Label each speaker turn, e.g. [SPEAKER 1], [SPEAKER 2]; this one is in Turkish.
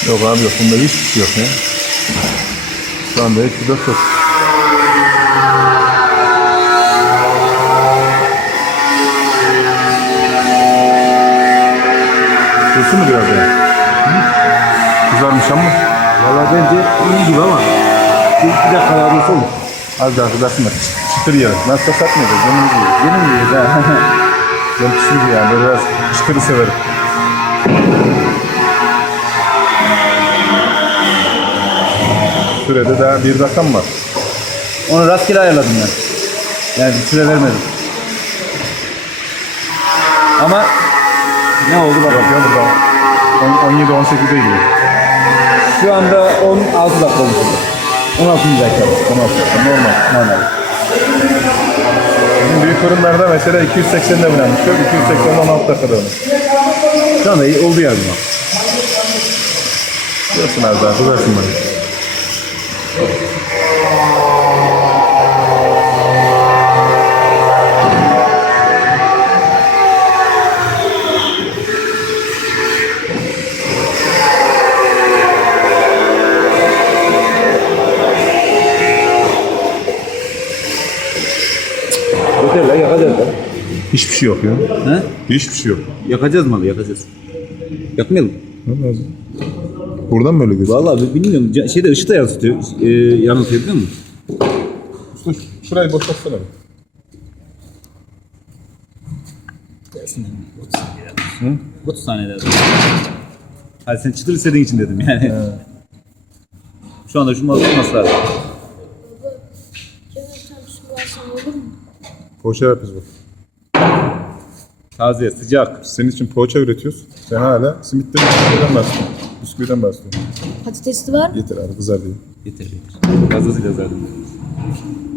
[SPEAKER 1] Yok abi yok. Bunda hiçbir şey yok ya. Şu anda hiçbir şey yok. Sesi mi biraz ya? Kızarmış ama.
[SPEAKER 2] Valla bence iyi gibi ama bir dakika daha olsa olur.
[SPEAKER 1] Az daha kızarsın da çıtır yeriz. Nasıl satmayacağız? Canımız yiyor.
[SPEAKER 2] Yine mi yiyoruz ha?
[SPEAKER 1] Ben pişirici yani. Böyle biraz çıtırı severim. Sürede daha 1 dakika mı var?
[SPEAKER 2] Onu rastgele ayarladım ben. Yani bir süre vermedim. Ama ne oldu bakalım.
[SPEAKER 1] Bakıyorum burada 17-18'e gidiyor.
[SPEAKER 2] Şu anda 16 dakika olmuş. 16. dakika.
[SPEAKER 1] 16 dakika normal.
[SPEAKER 2] Normal.
[SPEAKER 1] Bizim büyük fırınlarda mesela 280'de bilenmiş. 280'de 16 dakikada olmuş.
[SPEAKER 2] Şu anda iyi oldu yani.
[SPEAKER 1] Diyorsun az daha kızarsın bana.
[SPEAKER 2] Yeter lan yakacağız lan.
[SPEAKER 1] Hiçbir şey yok ya.
[SPEAKER 2] He?
[SPEAKER 1] Hiçbir şey yok.
[SPEAKER 2] Yakacağız malı yakacağız. Yakmayalım.
[SPEAKER 1] Ne lazım? Buradan mı öyle gözüküyor?
[SPEAKER 2] Vallahi bilmiyorum. Şeyde ışık da yansıtıyor. Yanıltıyor biliyor musun?
[SPEAKER 1] Usta şurayı boşaltsana.
[SPEAKER 2] Gelsin. 30 saniye daha. 30 saniye daha. Hadi sen çıtır istediğin için dedim yani. Şu anda şu mal olması lazım.
[SPEAKER 1] Poğaça yapıyoruz bak.
[SPEAKER 2] Taze, sıcak.
[SPEAKER 1] Senin için poğaça üretiyoruz. Sen hala simitten bisküviden bahsediyorsun. Bisküviden bahsediyorsun.
[SPEAKER 3] Patatesli var.
[SPEAKER 1] Yeter abi kızar diye.
[SPEAKER 2] Yeter yeter. Fazlasıyla zaten.